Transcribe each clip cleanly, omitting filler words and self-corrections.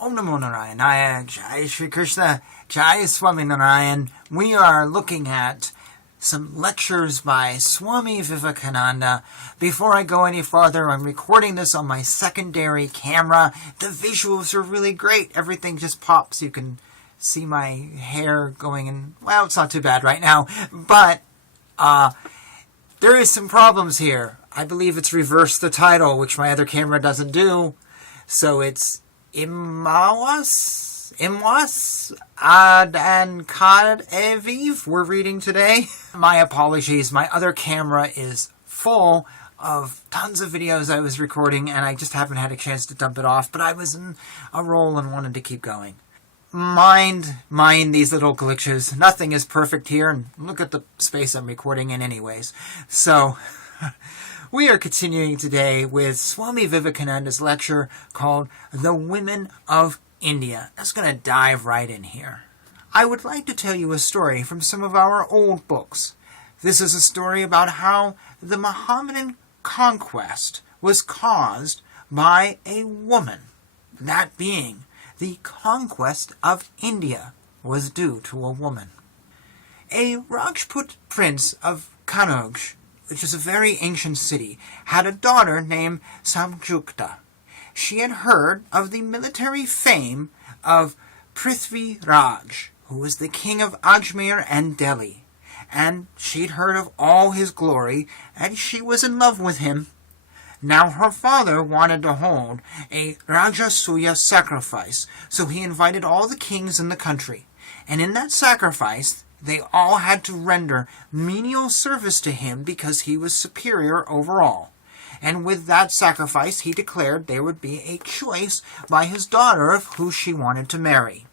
Om Namo Narayana, Jai Shri Krishna, Jai Swami Narayan. We are looking at some lectures by Swami Vivekananda. Before I go any farther, I'm recording this on my secondary camera. The visuals are really great. Everything just pops. You can see my hair going in. Well, it's not too bad right now, but there is some problems here. I believe it's reversed the title, which my other camera doesn't do. So it's Imwas Ad and Kad Eviv we're reading today. My apologies, my other camera is full of tons of videos I was recording and I just haven't had a chance to dump it off, but I was in a roll and wanted to keep going. Mind these little glitches. Nothing is perfect here, and look at the space I'm recording in anyways. So we are continuing today with Swami Vivekananda's lecture called The Women of India. I'm just going to dive right in here. I would like to tell you a story from some of our old books. This is a story about how the Mohammedan conquest was caused by a woman. That being, the conquest of India was due to a woman. A Rajput prince of Kanauj, which is a very ancient city, had a daughter named Samjukta. She had heard of the military fame of Prithvi Raj, who was the king of Ajmer and Delhi, and she'd heard of all his glory, and she was in love with him. Now her father wanted to hold a Rajasuya sacrifice, so he invited all the kings in the country, and in that sacrifice they all had to render menial service to him because he was superior over all. And with that sacrifice he declared there would be a choice by his daughter of who she wanted to marry.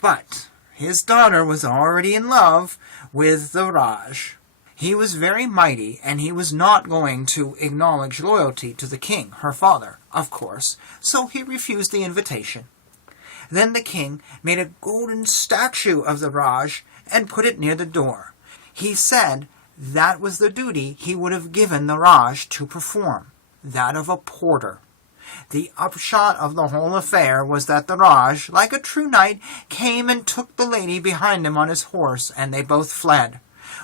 But his daughter was already in love with the Raj. He was very mighty, and he was not going to acknowledge loyalty to the king, her father, of course, so he refused the invitation. Then the king made a golden statue of the Raj and put it near the door. He said that was the duty he would have given the Raj to perform, that of a porter. The upshot of the whole affair was that the Raj, like a true knight, came and took the lady behind him on his horse, and they both fled.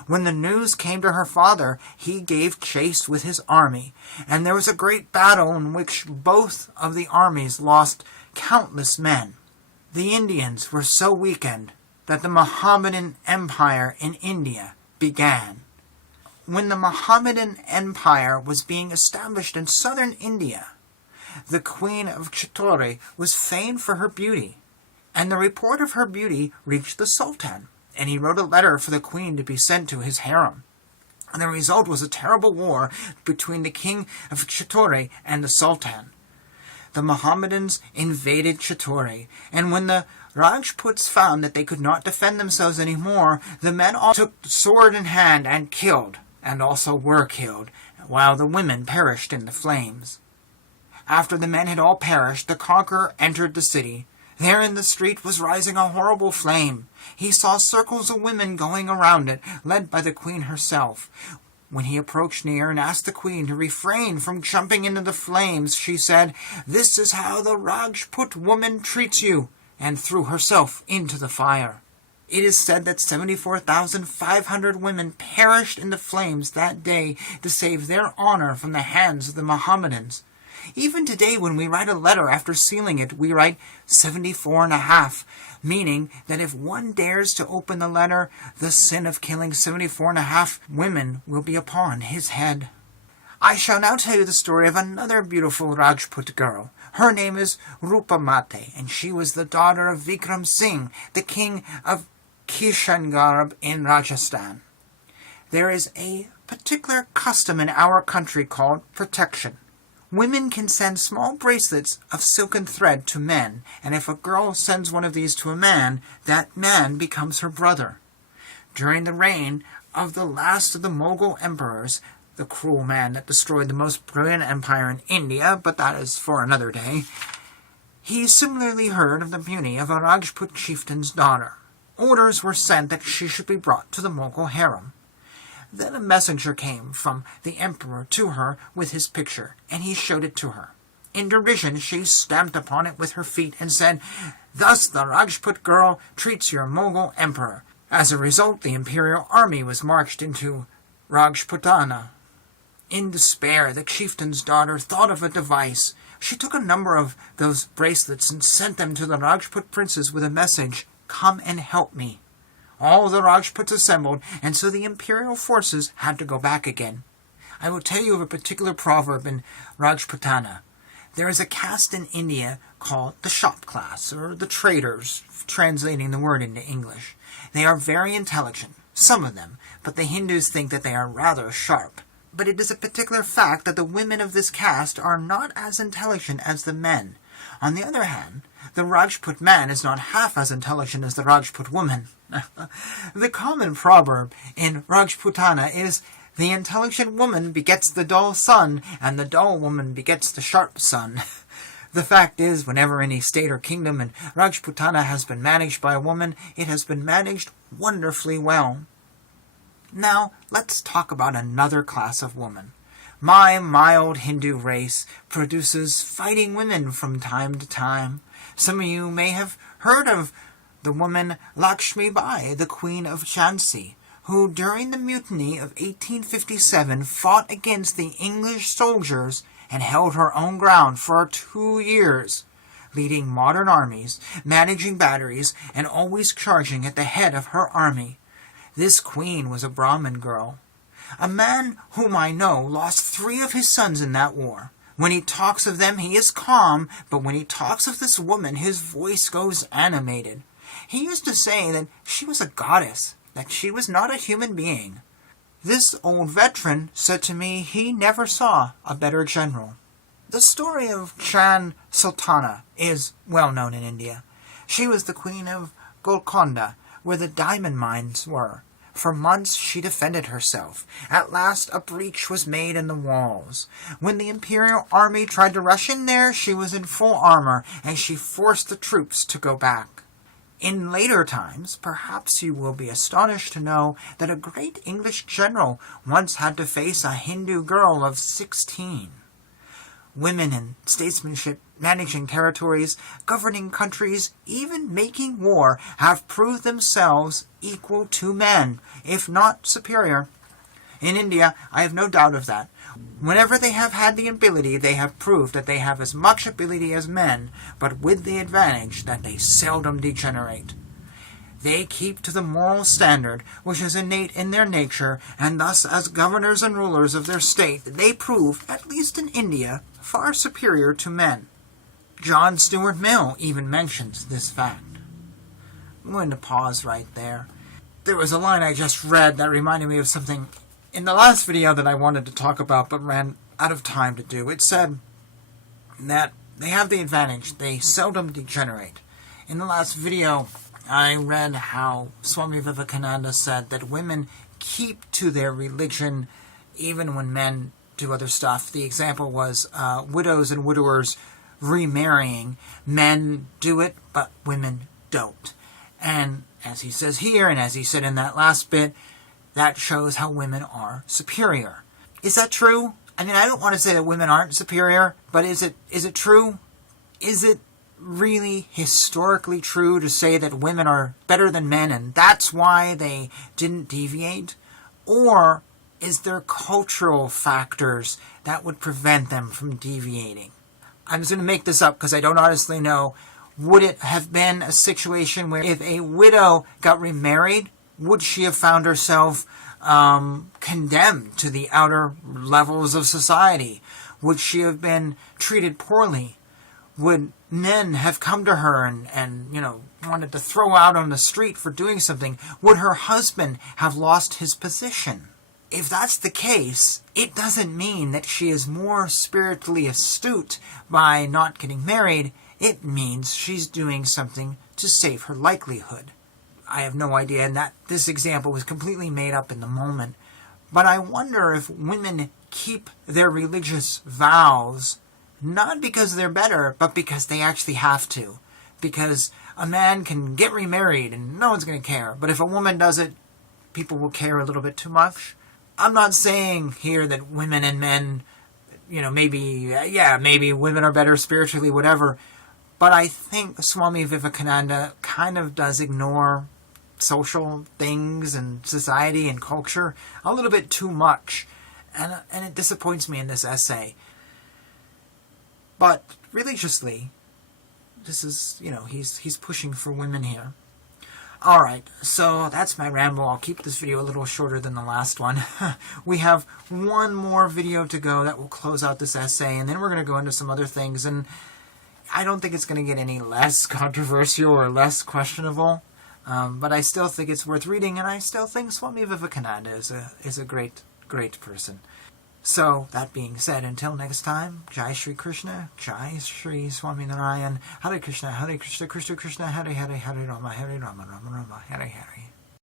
When the news came to her father, he gave chase with his army, and there was a great battle in which both of the armies lost countless men. The Indians were so weakened that the Mohammedan Empire in India began. When the Mohammedan Empire was being established in southern India, the queen of Chittor was famed for her beauty, and the report of her beauty reached the Sultan, and he wrote a letter for the queen to be sent to his harem. And the result was a terrible war between the king of Chittor and the Sultan. The Mohammedans invaded Chittor, and when the Rajputs found that they could not defend themselves anymore, the men all took sword in hand and killed, and also were killed, while the women perished in the flames. After the men had all perished, the conqueror entered the city. There in the street was rising a horrible flame. He saw circles of women going around it, led by the queen herself. When he approached near and asked the queen to refrain from jumping into the flames, she said, "This is how the Rajput woman treats you," and threw herself into the fire. It is said that 74,500 women perished in the flames that day to save their honor from the hands of the Mohammedans. Even today, when we write a letter after sealing it, we write 74.5, meaning that if one dares to open the letter, the sin of killing 74.5 women will be upon his head. I shall now tell you the story of another beautiful Rajput girl. Her name is Rupamate, and she was the daughter of Vikram Singh, the king of Kishangarh in Rajasthan. There is a particular custom in our country called protection. Women can send small bracelets of silken thread to men, and if a girl sends one of these to a man, that man becomes her brother. During the reign of the last of the Mughal emperors, the cruel man that destroyed the most brilliant empire in India, but that is for another day, he similarly heard of the beauty of a Rajput chieftain's daughter. Orders were sent that she should be brought to the Mughal harem. Then a messenger came from the emperor to her with his picture, and he showed it to her. In derision, she stamped upon it with her feet and said, "Thus the Rajput girl treats your Mughal emperor." As a result, the imperial army was marched into Rajputana. In despair, the chieftain's daughter thought of a device. She took a number of those bracelets and sent them to the Rajput princes with a message, "Come and help me." All the Rajputs assembled, and so the imperial forces had to go back again. I will tell you of a particular proverb in Rajputana. There is a caste in India called the shop class, or the traders, translating the word into English. They are very intelligent, some of them, but the Hindus think that they are rather sharp. But it is a particular fact that the women of this caste are not as intelligent as the men. On the other hand, the Rajput man is not half as intelligent as the Rajput woman. The common proverb in Rajputana is, "The intelligent woman begets the dull son, and the dull woman begets the sharp son." The fact is, whenever any state or kingdom in Rajputana has been managed by a woman, it has been managed wonderfully well. Now, let's talk about another class of woman. My mild Hindu race produces fighting women from time to time. Some of you may have heard of the woman Lakshmi Bai, the Queen of Jhansi, who during the mutiny of 1857 fought against the English soldiers and held her own ground for 2 years, leading modern armies, managing batteries, and always charging at the head of her army. This queen was a Brahmin girl. A man whom I know lost 3 of his sons in that war. When he talks of them, he is calm, but when he talks of this woman, his voice goes animated. He used to say that she was a goddess, that she was not a human being. This old veteran said to me he never saw a better general. The story of Chand Sultana is well known in India. She was the queen of Golconda, where the diamond mines were. For months she defended herself. At last a breach was made in the walls. When the imperial army tried to rush in there, she was in full armor, and she forced the troops to go back. In later times, perhaps you will be astonished to know that a great English general once had to face a Hindu girl of 16. Women in statesmanship, managing territories, governing countries, even making war, have proved themselves equal to men, if not superior. In India, I have no doubt of that. Whenever they have had the ability, they have proved that they have as much ability as men, but with the advantage that they seldom degenerate. They keep to the moral standard which is innate in their nature, and thus as governors and rulers of their state, they prove, at least in India, far superior to men. John Stuart Mill even mentions this fact. I'm going to pause right there. There was a line I just read that reminded me of something in the last video that I wanted to talk about but ran out of time to do. It said that they have the advantage. They seldom degenerate. In the last video, I read how Swami Vivekananda said that women keep to their religion even when men do other stuff. The example was widows and widowers remarrying. Men do it, but women don't. And as he says here, and as he said in that last bit, that shows how women are superior. Is that true? I mean, I don't want to say that women aren't superior, but is it true? Is it really historically true to say that women are better than men and that's why they didn't deviate? Or is there cultural factors that would prevent them from deviating? I'm just going to make this up because I don't honestly know. Would it have been a situation where if a widow got remarried, would she have found herself condemned to the outer levels of society? Would she have been treated poorly? Would men have come to her and wanted to throw out on the street for doing something? Would her husband have lost his position? If that's the case, it doesn't mean that she is more spiritually astute by not getting married. It means she's doing something to save her livelihood. I have no idea, and that this example was completely made up in the moment. But I wonder if women keep their religious vows not because they're better, but because they actually have to. Because a man can get remarried and no one's going to care. But if a woman does it, people will care a little bit too much. I'm not saying here that women and men maybe women are better spiritually, whatever. But I think Swami Vivekananda kind of does ignore social things and society and culture a little bit too much. And it disappoints me in this essay. But religiously, this is, he's pushing for women here. Alright, so that's my ramble. I'll keep this video a little shorter than the last one. We have one more video to go that will close out this essay, and then we're going to go into some other things, and I don't think it's going to get any less controversial or less questionable, but I still think it's worth reading, and I still think Swami Vivekananda is a great, great person. So, that being said, until next time, Jai Shri Krishna, Jai Shri Swami Narayan, Hare Krishna, Krishna Krishna, Hare Hare, Hare Rama, Rama Rama, Hare Hare.